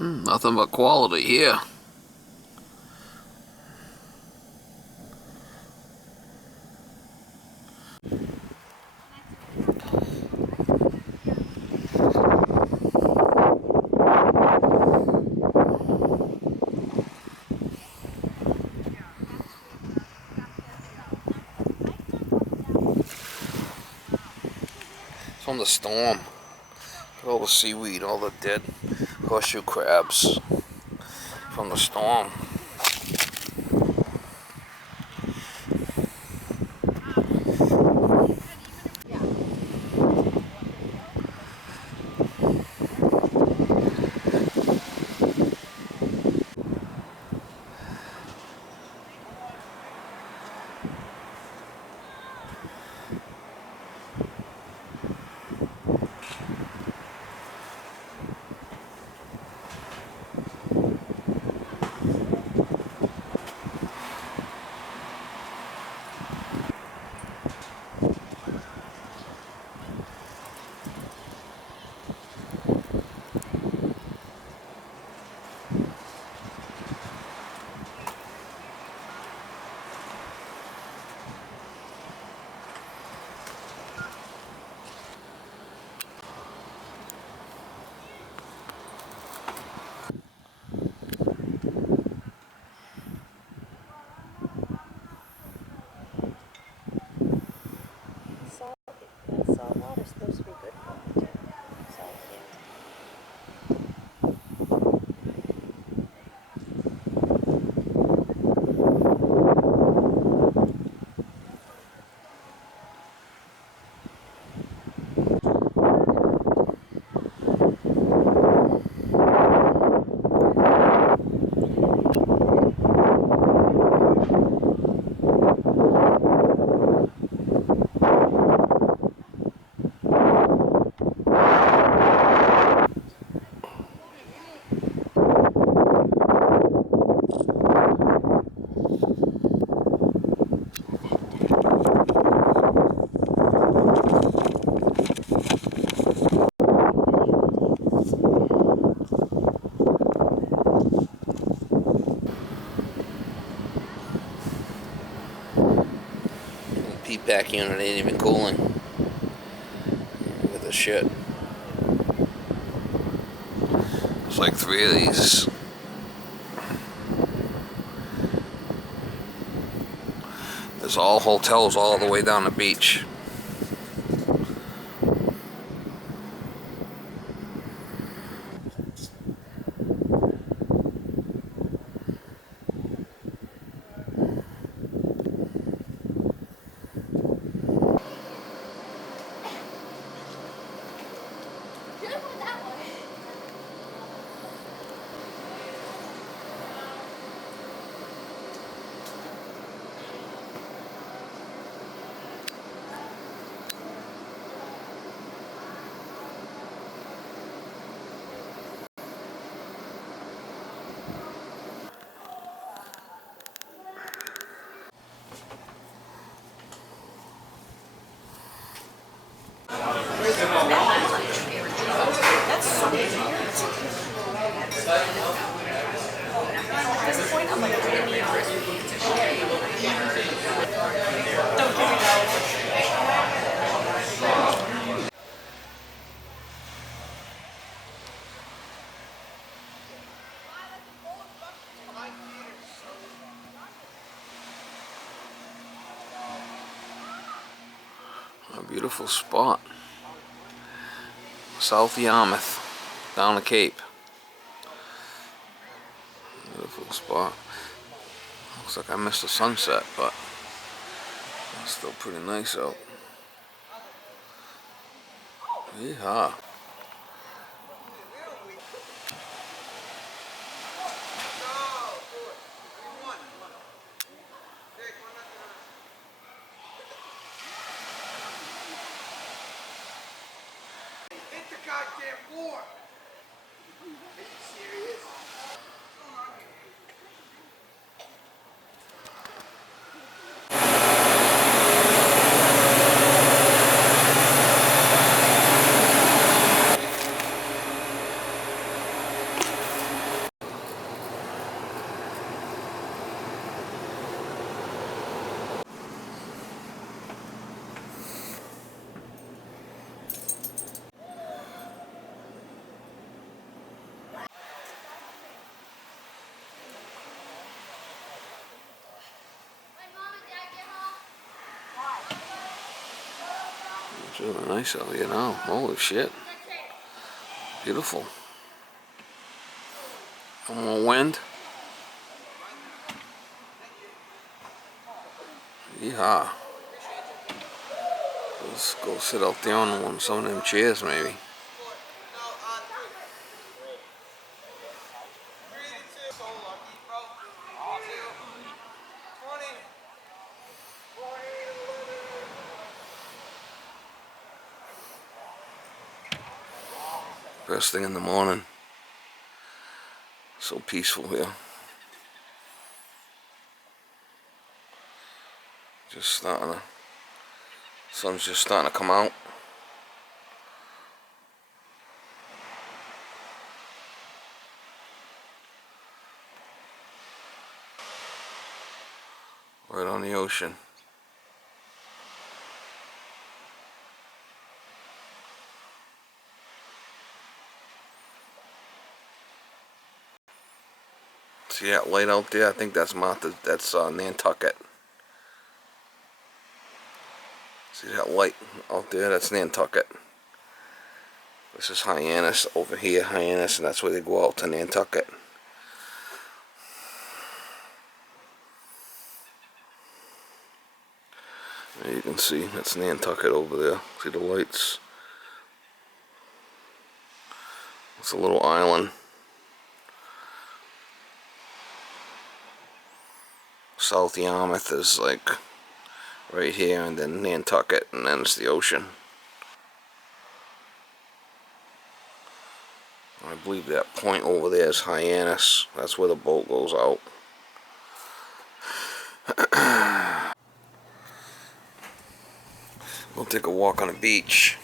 Nothing but quality here. From the storm. Look at all the seaweed, all the dead horseshoe crabs from the storm. Salt water's supposed to be good for you too. Salt, yeah. P-pack unit ain't even cooling. Look at the shit. There's like 3 of these. There's all hotels all the way down the beach. At this point, I'm like, A beautiful spot. South Yarmouth, down the Cape. Beautiful spot. Looks like I missed the sunset, but it's still pretty nice out. Yeehaw. Hit the goddamn floor! Are you serious? It's really nice out here now. Holy shit. Beautiful. One more wind. Yeah. Let's go sit out there on some of them chairs maybe. First thing in the morning. So peaceful here. Just starting to, sun's just starting to come out. Right on the ocean. See that light out there? I think that's Martha. That's Nantucket. See that light out there? That's Nantucket. This is Hyannis over here, Hyannis, and that's where they go out to Nantucket. There you can see that's Nantucket over there. See the lights? It's a little island. South Yarmouth is like right here, and then Nantucket, and then it's the ocean. I believe that point over there is Hyannis. That's where the boat goes out. We'll take a walk on the beach.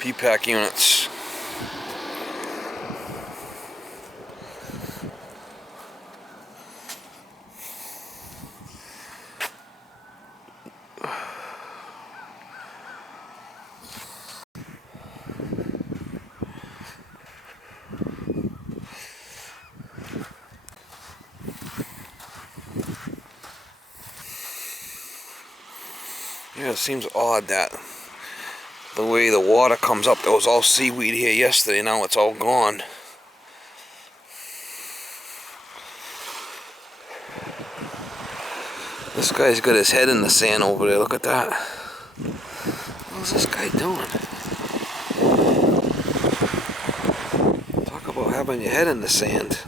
P-pack units. Yeah, it seems odd that the way the water comes up, there was all seaweed here yesterday, now it's all gone. This guy's got his head in the sand over there, look at that. What's this guy doing? Talk about having your head in the sand.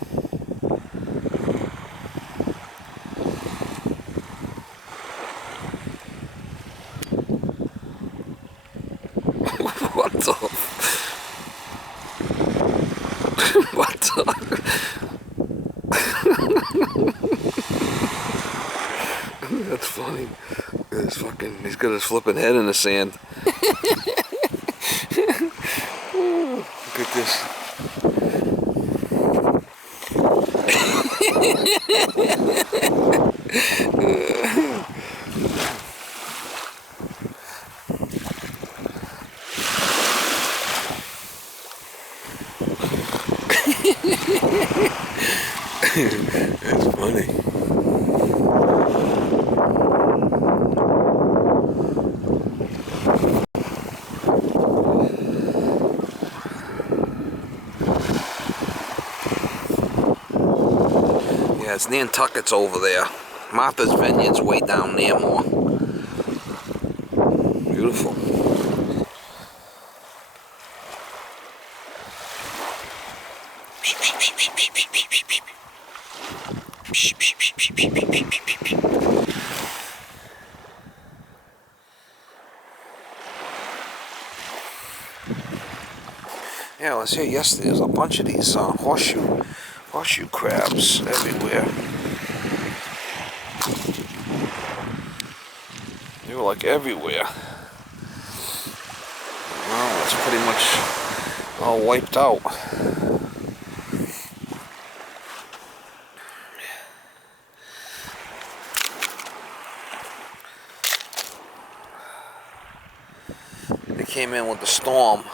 What the? What the? That's funny. He's got his flipping head in the sand. Look at this. That's funny. Yeah, it's Nantucket's over there. Martha's Vineyard's way down there more. Beautiful. Yeah, I was here yesterday. There's a bunch of these horseshoe crabs everywhere. They were like everywhere. Well, it's pretty much all wiped out. They came in with the storm.